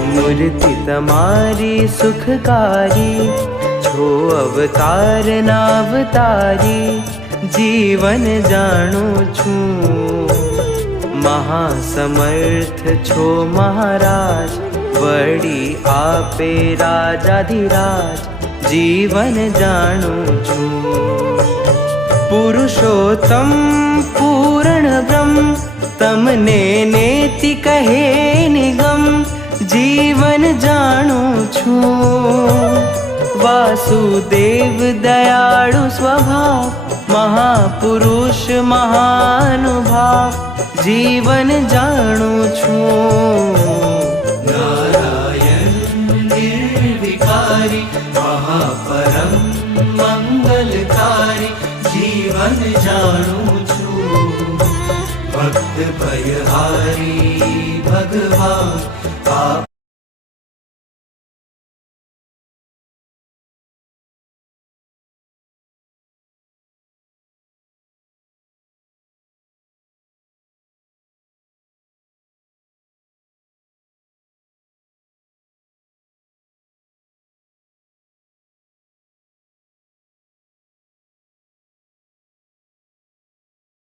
मूर्ति तमारी सुखकारी, छो अवतार नावतारी, जीवन जाणु छूं। महासमर्थ छो महाराज, वडी आपे राजाधिराज, जीवन जाणु छूं। पुरुषोत्तम पूर्ण ब्रह्म, तमने नेति कहे निगम, जीवन जाणु छूं। वासुदेव दयाळु स्वभाव, महापुरुष महानुभाव, जीवन जाणु छूं। नारायण निर्विकारी, महापरम मंगलकारी, जीवन जाणु छूं। भक्त भय